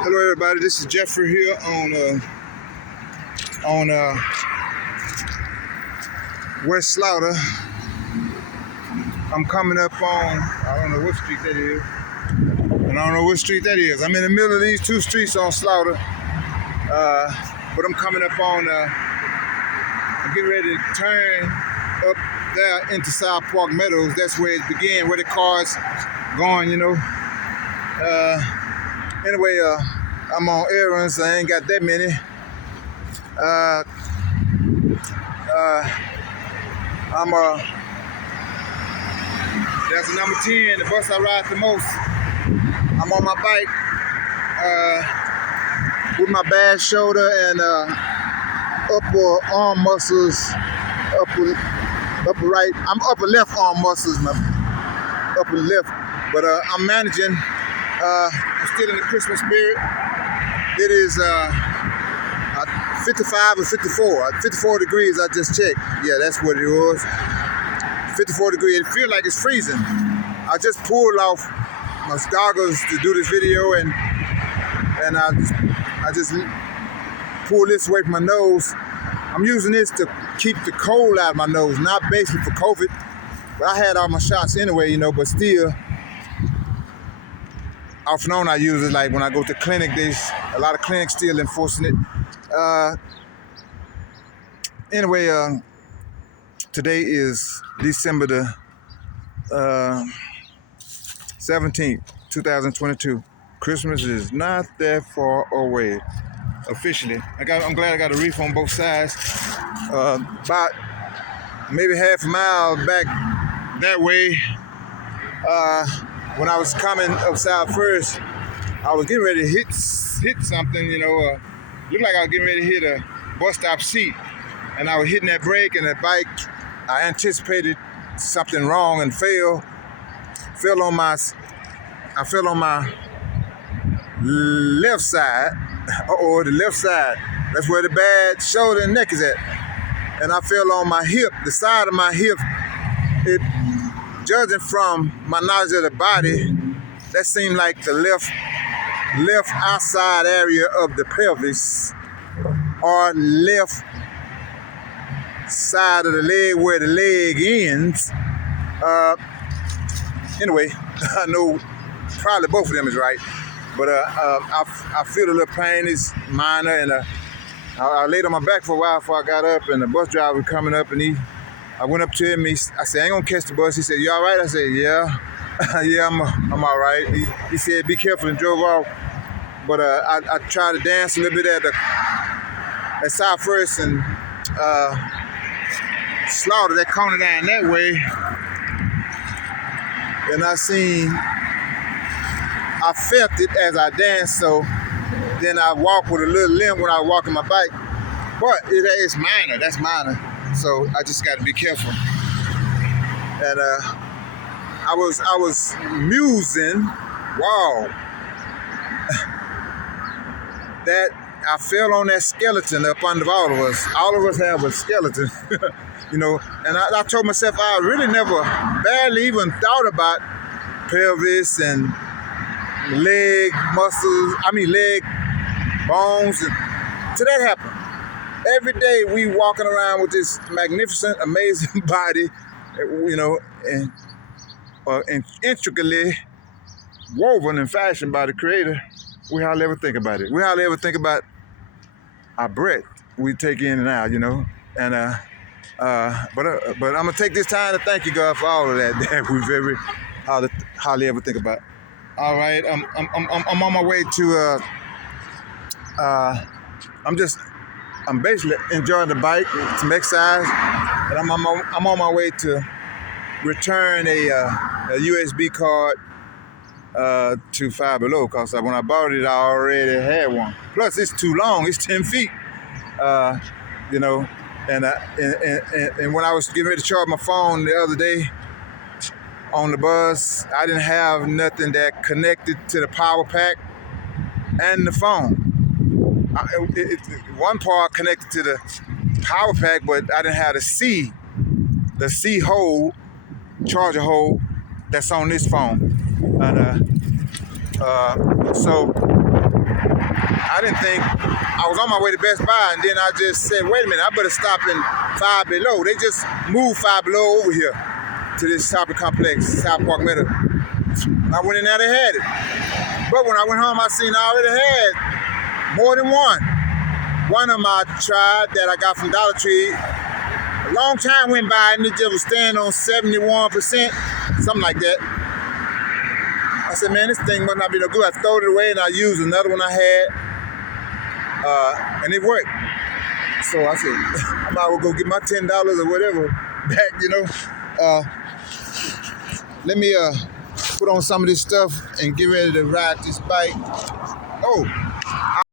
Hello, everybody. This is Jeffrey here on West Slaughter. I'm coming up on I don't know what street that is, and I don't know what street that is. I'm in the middle of these two streets on Slaughter, but I'm coming up on. I'm getting ready to turn up there into South Park Meadows. That's where it began, where the cars going, Anyway, I'm on errands. I ain't got that many. That's a number 10, the bus I ride the most. I'm on my bike with my bad shoulder and upper arm muscles, upper right. I'm upper left arm muscles, my upper left. But I'm managing. I'm still in the Christmas spirit. It is 55 or 54. 54 degrees, I just checked. Yeah, that's what it was. 54 degrees. It feels like it's freezing. I just pulled off my goggles to do this video, and I just pulled this away from my nose. I'm using this to keep the cold out of my nose, not basically for COVID. But I had all my shots anyway, but still. Off and on I use it, like when I go to clinic, there's a lot of clinics still enforcing it. Anyway, today is December the 17th, 2022. Christmas is not that far away, officially. I'm glad I got a reef on both sides. About maybe half a mile back that way, when I was coming up south first, I was getting ready to hit something, looked like I was getting ready to hit a bus stop seat. And I was hitting that brake, and that bike, I anticipated something wrong and fell on my left side, or the left side. That's where the bad shoulder and neck is at. And I fell on my hip, the side of my hip. Judging from my knowledge of the body, that seemed like the left outside area of the pelvis, or left side of the leg where the leg ends. Anyway, I know probably both of them is right, but I feel a little pain. It's minor, and I laid on my back for a while before I got up, and the bus driver was coming up, and I went up to him. I said, I ain't gonna catch the bus. He said, "You all right?" I said, "Yeah, yeah, I'm all right." He said, "Be careful," and drove off. But I tried to dance a little bit at South First and Slaughter, that corner down that way. And I felt it as I danced. So then I walked with a little limp when I was walking my bike. But it's minor. That's minor. So I just got to be careful. And I was musing, wow, that I fell on that skeleton up under all of us. All of us have a skeleton, And I told myself I really barely even thought about pelvis and leg muscles. leg bones. And so that happened. Every day we walking around with this magnificent, amazing body, and intricately woven and fashioned by the Creator. We hardly ever think about it. We hardly ever think about our breath we take in and out, And but I'm gonna take this time to thank you, God, for all of that we hardly ever think about. All right, I'm on my way to. I'm basically enjoying the bike, some exercise, and I'm on my way to return a USB card to Five Below, because when I bought it, I already had one. Plus, it's too long; it's 10 feet, And when I was getting ready to charge my phone the other day on the bus, I didn't have nothing that connected to the power pack and the phone. One part connected to the power pack, but I didn't have the C hole, charger hole that's on this phone. And so I didn't think, I was on my way to Best Buy, and then I just said, wait a minute, I better stop in Five Below. They just moved Five Below over here to this shopping complex, South Park Meadow. I went in there, they had it. But when I went home, I seen I already had more than one. One of them I tried that I got from Dollar Tree. A long time went by and it just was staying on 71%, something like that. I said, man, this thing must not be no good. I threw it away and I used another one I had, and it worked. So I said, I might as well go get my $10 or whatever back, you know. Let me put on some of this stuff and get ready to ride this bike. Oh.